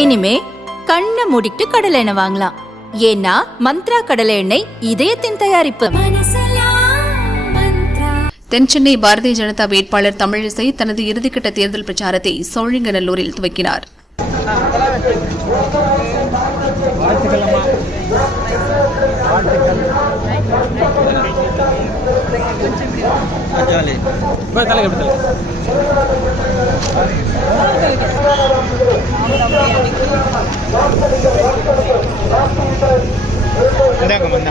இனிமே கண்ணை மூடிட்டு கடலை எண்ணெய் வாங்கலாம். ஏன்னா மந்த்ரா கடலை எண்ணெய் இதயத்தின் தயாரிப்பு. தென்சென்னை பாரதிய ஜனதா வேட்பாளர் தமிழிசை தனது இறுதிக்கட்ட தேர்தல் பிரச்சாரத்தை சோழிங்கநல்லூரில் துவக்கினார். இந்தாங்க இந்தாங்க வாங்க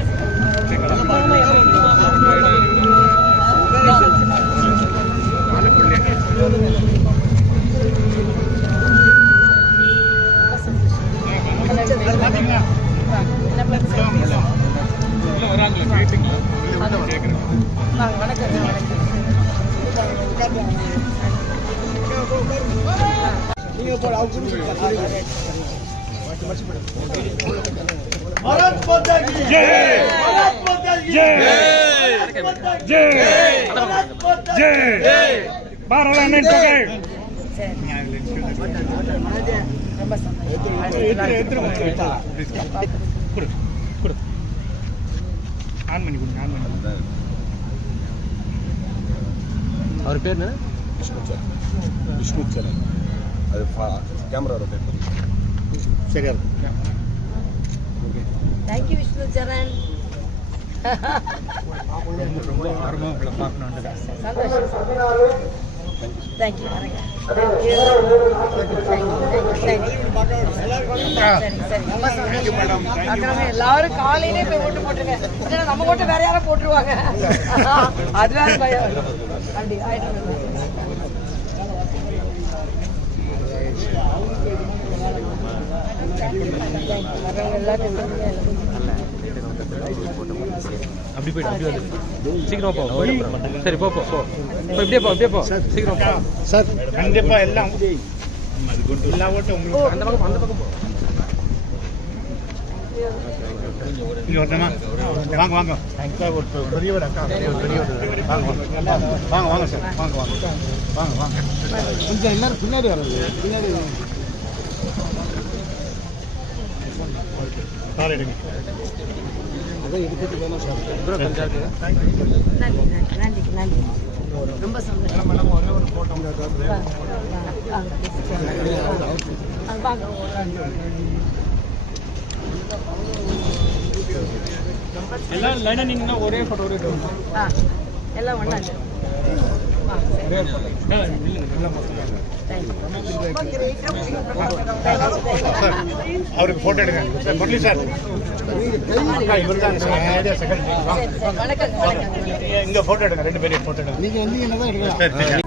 भारत माता की जय भारत माता की जय जय भारत माता जय बारह लाइन टोके ஆன் பண்ணி கொடுங்க ஆன் பண்ணி அவர் பேர் என்ன? விஷ்ணு சரண். அது கேமரா ரொட்டேட் சரியா இருக்கும். Thank you Vishnu Charan. ரொம்ப ஆர்வமாக உங்களை பார்க்கணுன்ட்டு சந்தோஷம். தேங்க்யூ வரேங்க எல்லாரும் காலையிலே போய் ஓட்டு போட்டுருங்க. இல்லைன்னா நம்ம ஓட்டு வேற யாரும் போட்டுருவாங்க. அது வேற பயம். அப்படி ஆயிட்டு அப்படி போயிட்டு அப்படி வந்து சீக்கிரம் போ போயிட்டு சரி போ போ போ. இப்படியே போ இப்படியே போ. சீக்கிரம் போ. சார். கண்டிப்பா எல்லாம். எல்லா ஓட்டும் உங்களுக்கு. அந்த பக்கம் அந்த பக்கம் போ. வாங்க வாங்க பெரியவர் அக்கா பெரியவர் வாங்க வாங்க. வாங்க வாங்க சார். வாங்க வாங்க. வாங்க வாங்க. கொஞ்சம் எல்லாரும் பின்னாடி வர்றது. பின்னாடி. கால் எடுங்க. அதை எடுத்துட்டு வேணும் சார் ப்ரோ கொஞ்சம் இருக்கு நன்றி நன்றி ரொம்ப சந்தோஷம். எல்லாம் ஒரே போட்டோ ஒரே ஆ, எல்லாம் ஒண்ணா அவருக்கு போட்டோ எடுங்க. Sir Murali sir. இங்க போட்டோ எடுங்க. ரெண்டு பேரையும் போட்டோ எடுங்க. நீங்க வந்து என்னதான் எடுக்கலாம்?